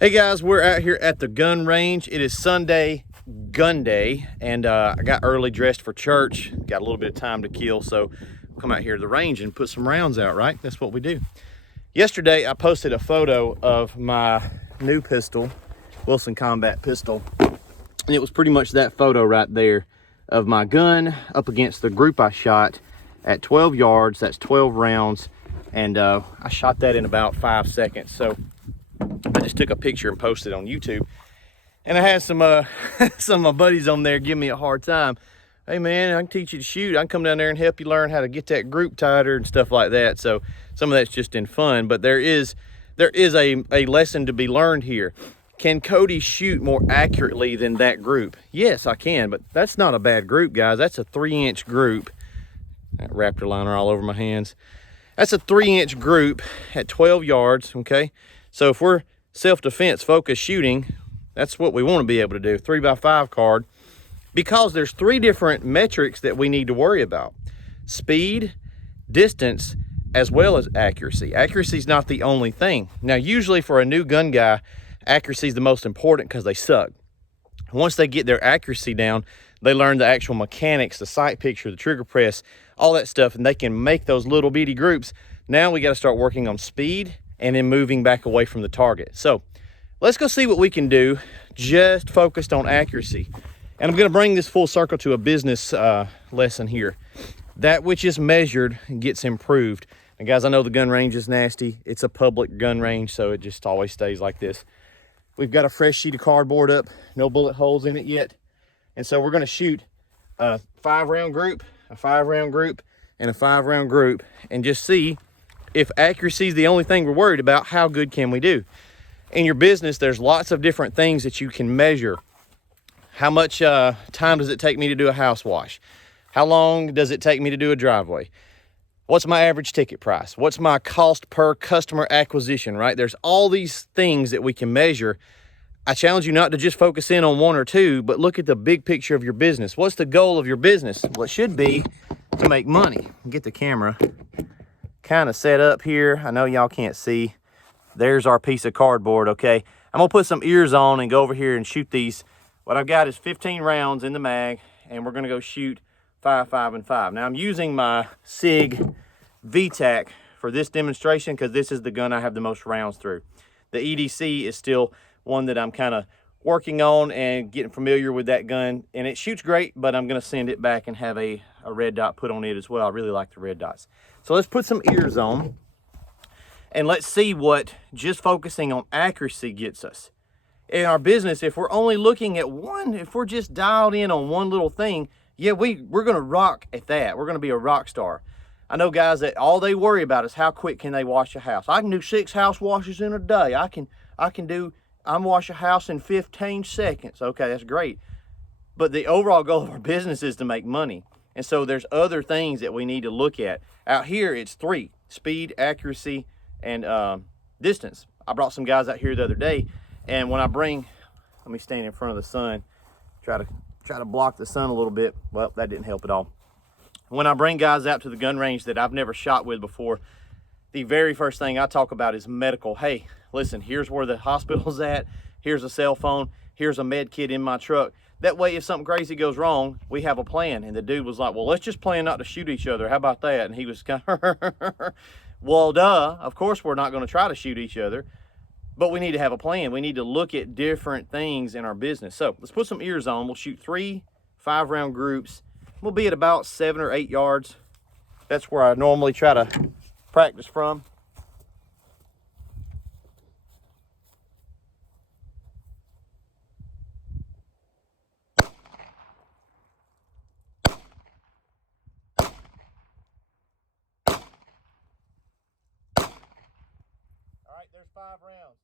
Hey guys, we're out here at the gun range. It is Sunday, gun day, and I got early dressed for church. Got a little bit of time to kill, so come out here to the range and put some rounds out, right? That's what we do. Yesterday, I posted a photo of my new pistol, Wilson Combat pistol, and it was pretty much that photo right there of my gun up against the group I shot at 12 yards. That's 12 rounds, and I shot that in about 5 seconds. So I just took a picture and posted it on YouTube, and I had some some of my buddies on there give me a hard time. Hey man, I can teach you to shoot. I can come down there and help you learn how to get that group tighter and stuff like that. So some of that's just in fun, but there is a lesson to be learned here. Can Cody shoot more accurately than that group? Yes, I can, but that's not a bad group, guys. That's a 3-inch group. That Raptor liner all over my hands. That's a 3-inch group at 12 yards, okay? So if we're self-defense focused shooting, that's what we want to be able to do, 3x5 card, because there's 3 different metrics that we need to worry about: speed, distance, as well as accuracy. Accuracy is not the only thing. Now, usually for a new gun guy, accuracy is the most important because they suck. Once they get their accuracy down, they learn the actual mechanics, the sight picture, the trigger press, all that stuff, and they can make those little bitty groups. Now we got to start working on speed and then moving back away from the target. So let's go see what we can do just focused on accuracy. And I'm going to bring this full circle to a business lesson here. That which is measured gets improved. And guys, I know the gun range is nasty. It's a public gun range, so it just always stays like this. We've got a fresh sheet of cardboard up, no bullet holes in it yet. And so we're going to shoot a 5-round group, a 5-round group, and a 5-round group, and just see if accuracy is the only thing we're worried about. How good can we do? In your business, there's lots of different things that you can measure. How much time does it take me to do a house wash? How long does it take me to do a driveway? What's my average ticket price? What's my cost per customer acquisition, right? There's all these things that we can measure. I challenge you not to just focus in on 1 or 2, but look at the big picture of your business. What's the goal of your business? Well, it should be to make money. Get the camera kind of set up here. I know y'all can't see. There's our piece of cardboard, okay? I'm gonna put some ears on and go over here and shoot these. What I've got is 15 rounds in the mag, and we're gonna go shoot 5, 5, and 5. Now I'm using my SIG VTAC for this demonstration because this is the gun I have the most rounds through. The EDC is still one that I'm kind of working on and getting familiar with that gun, and it shoots great, but I'm gonna send it back and have a red dot put on it as well. I really like the red dots. So let's put some ears on and let's see what just focusing on accuracy gets us. In our business, if we're only looking at one, if we're just dialed in on one little thing, yeah, we're gonna rock at that. We're gonna be a rock star. I know guys that all they worry about is how quick can they wash a house. I can do 6 house washes in a day. I'm wash a house in 15 seconds. Okay, that's great. But the overall goal of our business is to make money. And so there's other things that we need to look at. Out here, it's 3: speed, accuracy, and distance. I brought some guys out here the other day, and when I bring, let me stand in front of the sun, try to block the sun a little bit. Well, that didn't help at all. When I bring guys out to the gun range that I've never shot with before, the very first thing I talk about is medical. Hey, listen, here's where the hospital's at. Here's a cell phone. Here's a med kit in my truck. That way, if something crazy goes wrong, we have a plan. And the dude was like, well, let's just plan not to shoot each other. How about that? And he was kind of, well, duh. Of course, we're not going to try to shoot each other, but we need to have a plan. We need to look at different things in our business. So let's put some ears on. We'll shoot 3 5-round groups. We'll be at about 7 or 8 yards. That's where I normally try to practice from. All right, there's 5 rounds.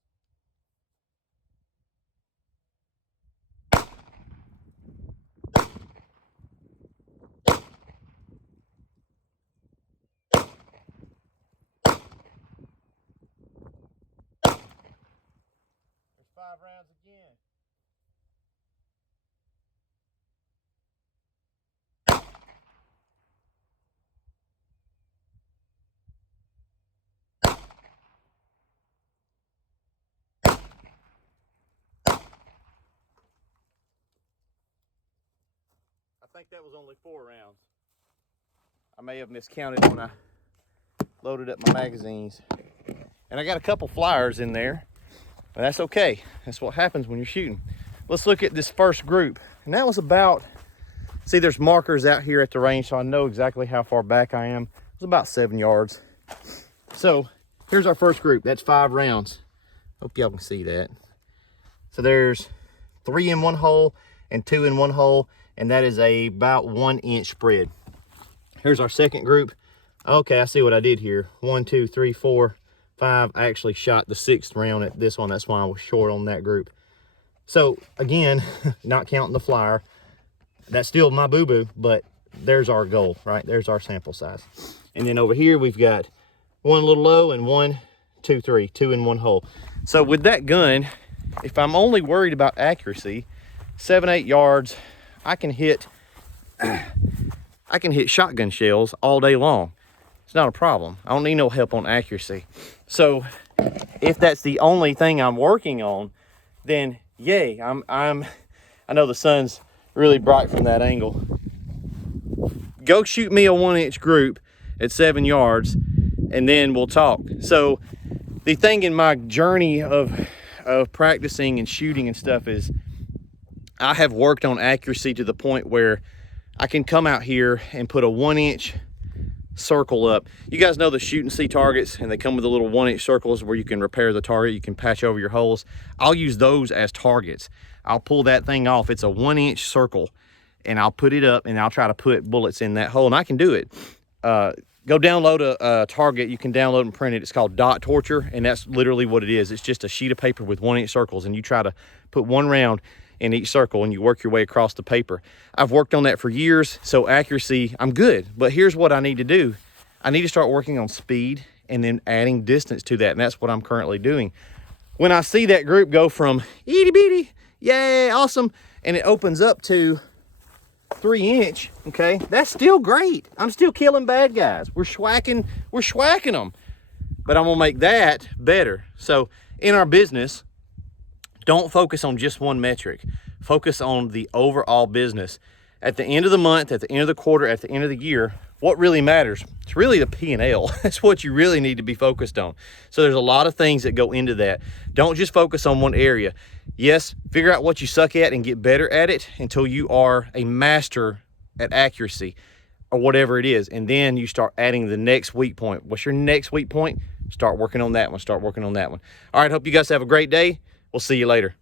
There's 5 rounds again. think that was only 4 rounds. I may have miscounted when I loaded up my magazines. And I got a couple flyers in there, but that's okay. That's what happens when you're shooting. Let's look at this first group. And that was about, see, there's markers out here at the range, so I know exactly how far back I am. It was about 7 yards. So here's our first group. That's 5 rounds. Hope y'all can see that. So there's 3 in one hole and 2 in one hole, and that is about 1 inch spread. Here's our second group. Okay, I see what I did here. 1, 2, 3, 4, 5. I actually shot the 6th round at this one. That's why I was short on that group. So again, not counting the flyer, that's still my boo-boo, but there's our goal, right? There's our sample size. And then over here, we've got 1 little low and 1, 2, 3, 2 in one hole. So with that gun, if I'm only worried about accuracy, 7, 8 yards, I can hit shotgun shells all day long. It's not a problem. I don't need no help on accuracy. So if that's the only thing I'm working on, then yay, I know the sun's really bright from that angle. Go shoot me a 1 inch group at 7 yards and then we'll talk. So the thing in my journey of practicing and shooting and stuff is I have worked on accuracy to the point where I can come out here and put a 1 inch circle up. You guys know the shoot and see targets, and they come with the little 1 inch circles where you can repair the target, you can patch over your holes. I'll use those as targets. I'll pull that thing off. It's a 1 inch circle, and I'll put it up and I'll try to put bullets in that hole, and I can do it. Go download a target. You can download and print it. It's called Dot Torture, and that's literally what it is. It's just a sheet of paper with 1 inch circles, and you try to put 1 round in each circle and you work your way across the paper. I've worked on that for years, so accuracy, I'm good. But here's what I need to do. I need to start working on speed and then adding distance to that, and that's what I'm currently doing. When I see that group go from itty bitty, yay, awesome, and it opens up to 3 inch, okay, that's still great. I'm still killing bad guys. We're schwacking them. But I'm gonna make that better. So in our business, don't focus on just one metric. Focus on the overall business. At the end of the month, at the end of the quarter, at the end of the year, what really matters? It's really the P&L. That's what you really need to be focused on. So there's a lot of things that go into that. Don't just focus on one area. Yes, figure out what you suck at and get better at it until you are a master at accuracy or whatever it is. And then you start adding the next weak point. What's your next weak point? Start working on that one. Start working on that one. All right, hope you guys have a great day. We'll see you later.